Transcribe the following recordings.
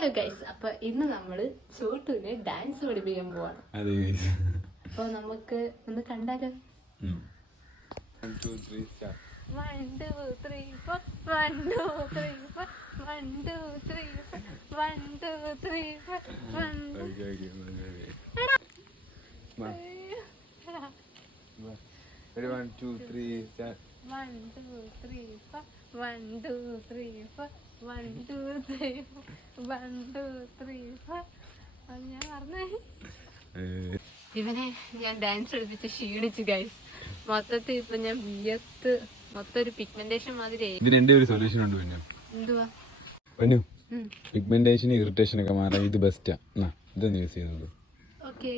Hello guys, അപ്പൊ ഇന്ന് നമ്മള് ചോട്ടുവിനെ ഡാൻസ് പഠിപ്പിക്കാൻ പോവാണ്. അപ്പൊ നമുക്ക് ഒന്ന് കണ്ടാലോ? 1 2 3 start. 1 2 3 4 1 2 3 4 1 2 3 4 1 2 3 4 1 Ready 1 2 3 start. 1 2 3 4 1 2 3 4 1 2 3 1 2 3 4 ഞാൻ പറഞ്ഞേ. ഇവനെ ഞാൻ ഡാൻസ് കളിപ്പിച്ച് ക്ഷീണിച്ചു ഗൈസ്. മൊത്തത്തിൽ ഇപ്പൊ ഞാൻ വിയർത്ത് മൊത്തം ഒരു പിഗ്മെന്റേഷൻ മാതിരി. ഇതിന് എന്റെ ഒരു സൊല്യൂഷൻ ഉണ്ട്. പിന്നെ എന്തുവാ പിഗ്മെന്റേഷൻ ഇറിറ്റേഷൻ ഒക്കെ മാറാൻ ഇത് ബെസ്റ്റാ. ഇതൊന്ന് യൂസ് ചെയ്യുന്നത്. ഓക്കെ,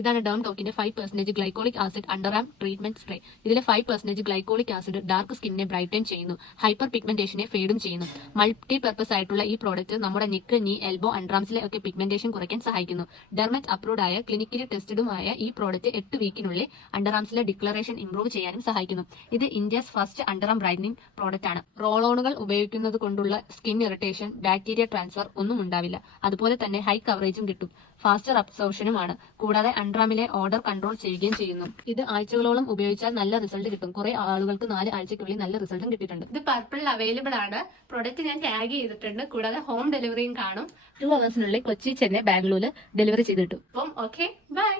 ഇതാണ് ഡേൺ ടോക്കിന്റെ 5% glycolic acid under arm treatment spray. ഇതിലെ 5% ഗ്ലൈക്കോളിക് ആസിഡ് ഡാർക്ക് സ്കിന്നിനെ ബ്രൈറ്റൻ ചെയ്യുന്നു, ഹൈപ്പർ പിഗ്മെന്റേഷനെ ഫേഡും ചെയ്യുന്നു. മൾട്ടി പർപ്പസ് ആയിട്ടുള്ള ഈ പ്രോഡക്റ്റ് നമ്മുടെ നെക്ക്, നീ, എൽബോ, അണ്ടർആംസിലെ ഒക്കെ പിഗ്മെന്റേഷൻ കുറയ്ക്കാൻ സഹായിക്കുന്നു. ഡെർമറ്റ് അപ്രൂവ്ഡ് ആയ ക്ലിനിക്കലി ടെസ്റ്റഡുമായ ഈ പ്രോഡക്റ്റ് 8 വീക്കിനുള്ളിൽ അണ്ടർആംസിലെ ഡിക്ലറേഷൻ ഇംപ്രൂവ് ചെയ്യാനും സഹായിക്കുന്നു. ഇത് India's first underarm brightening product ആണ്. റോളോണുകൾ ഉപയോഗിക്കുന്നത് കൊണ്ടുള്ള സ്കിൻ ഇറിറ്റേഷൻ, ബാക്ടീരിയ ട്രാൻസ്ഫർ ഒന്നും ഉണ്ടാവില്ല. അതുപോലെ തന്നെ ഹൈ കവറേജും കിട്ടും. ഫാസ്റ്റർ അബ്സോർപ്ഷനുമാണ്. കൂടാതെ അണ്ടർആമിലെ ഓർഡർ കൺട്രോൾ ചെയ്യുകയും ചെയ്യുന്നു. ഇത് ആഴ്ചകളോളം ഉപയോഗിച്ചാൽ നല്ല റിസൾട്ട് കിട്ടും. കുറെ ആളുകൾക്ക് 4 ആഴ്ചക്കുള്ളിൽ നല്ല റിസൾട്ടും കിട്ടിയിട്ടുണ്ട്. ഇത് പർപ്പിളിൽ അവൈലബിൾ ആണ്. പ്രൊഡക്റ്റ് ഞാൻ ടാഗ് ചെയ്തിട്ടുണ്ട്. കൂടാതെ ഹോം ഡെലിവറിയും കാണും. 2 hours കൊച്ചി, ചെന്നൈ, ബാംഗ്ലൂർ ഡെലിവറി ചെയ്ത് കിട്ടും. അപ്പം ഓക്കെ, ബൈ.